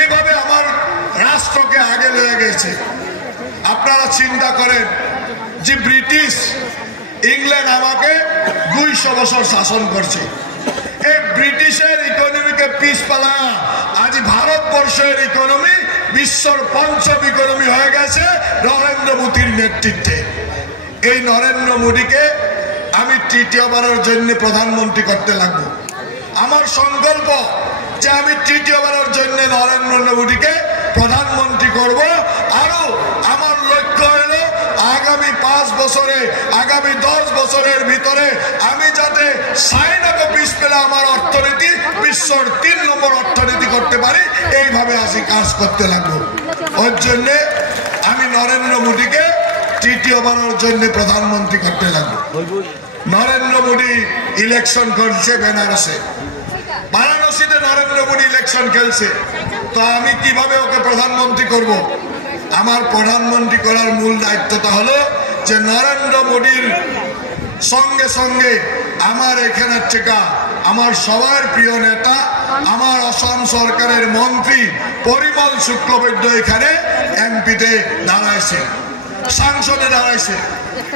এইভাবে আমার রাষ্ট্রকে আগে নিয়ে গেছে। আপনারা চিন্তা করেন যে ব্রিটিশ ইংল্যান্ড আমাকে 200 বছর শাসন করছে। এই ব্রিটিশের ইকোনমিকে পিছ পালা আজ ভারতবর্ষের ইকোনমি বিশ্বর 5ম ইকোনমি হয়ে গেছে নরেন্দ্র মোদীর নেতৃত্বে। এই নরেন্দ্র মোদীকে আমি তৃতীয়বারের জন্য প্রধানমন্ত্রী করতে লাগবো। আমার সংকল্প যে আমি তৃতীয়বারের জন্য নরেন্দ্র মোদীকে প্রধানমন্ত্রী করব। আরো আমার লক্ষ্য হলো আগামী 5 বছরে, আগামী 10 বছরের ভিতরে আমি যাতে চাইনাকে পিছ পেলে আমার অর্থনীতি বিশ্বর 3 নম্বর অর্থনীতি করতে পারি, এইভাবে আসি কাজ করতে লাগবো। ওর জন্য আমি নরেন্দ্র মোদীকে তৃতীয়বারের জন্য প্রধানমন্ত্রী করতে লাগবো। নরেন্দ্র মোদী ইলেকশন করছে বেনারসে, বারাণসীতে নরেন্দ্র মোদী ইলেকশন খেলছে। তো আমি কিভাবে ওকে প্রধানমন্ত্রী করব? আমার প্রধানমন্ত্রী করার মূল দায়িত্বটা হলো যে নরেন্দ্র মোদীর সঙ্গে সঙ্গে আমার এখানে থেকে আমার সবার প্রিয় নেতা, আমার অসম সরকারের মন্ত্রী পরিমল শুক্লবৈদ্য এখানে এমপিতে দাঁড়াইছে, সাংসদে দাঁড়াইছে।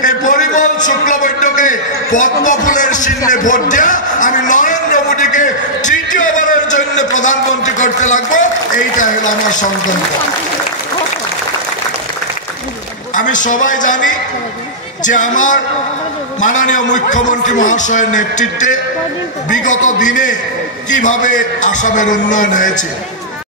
এই পরিমল শুক্লবৈদ্যকে পদ্মফুলের চিহ্নে ভোট দেয়া আমি নরেন্দ্র মোদীকে তৃতীয়বারের জন্য প্রধানমন্ত্রী করতে লাগবো। এইটা হলো আমার সংকল্প। আমি সবাই জানি যে আমার মাননীয় মুখ্যমন্ত্রী মহাশয়ের নেতৃত্বে বিগত দিনে কিভাবে আসামের উন্নয়ন হয়েছে।